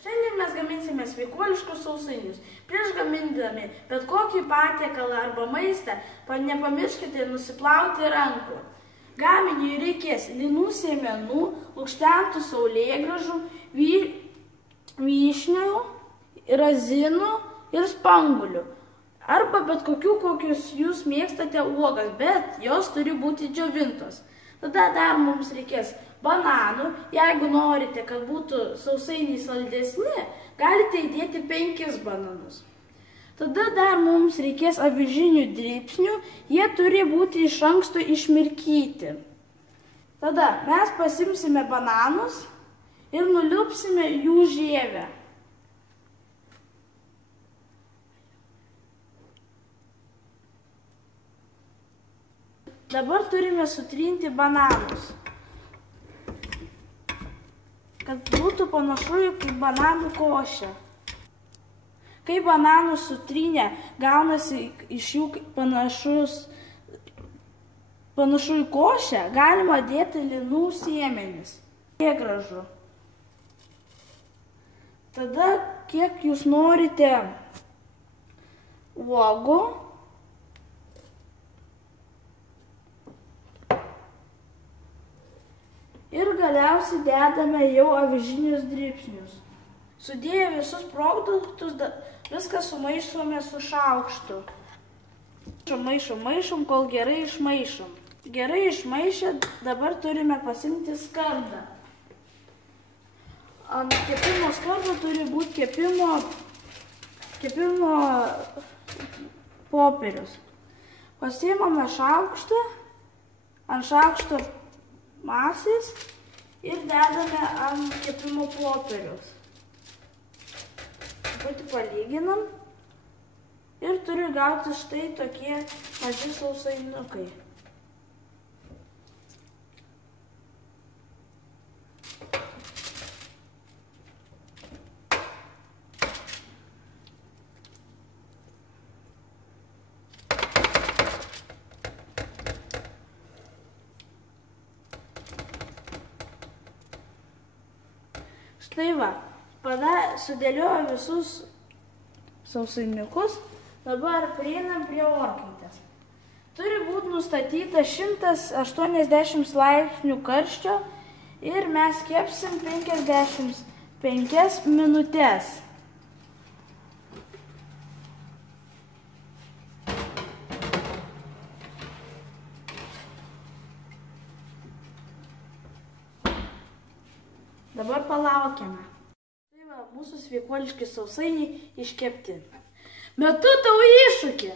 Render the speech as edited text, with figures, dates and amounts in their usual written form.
Šiandien mes gaminsime sveikuoliškus sausainius. Prieš gamindami bet kokį patiekalą arba maistą, nepamirškite nusiplauti rankų. Gaminiui reikės linų sėmenų, lukštentų saulėgrąžų, vyšnių, razinų ir spanguolių. Arba bet kokių, kokius jūs mėgstate uogas, bet jos turi būti džiovintos. Tada dar mums reikės bananų. Jeigu norite, kad būtų sausainiai saldesni, galite įdėti 5 bananus. Tada dar mums reikės avižinių dribsnių, jie turi būti iš anksto išmirkyti. Tada mes pasimsime bananus ir nulupsime jų žievę. Dabar turime sutrinti bananus, kad būtų panašu į bananų košę. Kai bananus sutrinę, gaunasi iš jų panašu į košę, galima dėti linų sėmenis, saulėgrąžų. Tada kiek jūs norite uogų, ir galiausiai dedame jau avižinius dribsnius. Sudėję visus produktus, viską sumaišome su šaukštu. Maišom, kol gerai išmaišom. Gerai išmaišę, dabar turime pasimti skardą. Ant kepimo skardo turi būti kepimo popierius. Pasiimame šaukštą, ant šaukšto masės ir dedame ant kepimo popieriaus. Truputį palyginam ir turi gauti štai tokie maži sausainukai. Štai va, sudėliojo visus sausainiukus, dabar prieinam prie orkaitės. Turi būti nustatyta 180 laipsnių karščio ir mes kepsim 55 minutės. Dabar palaukime. Tai va, mūsų sveikuoliški sausainiai iškepti. Metu tau iššūkį.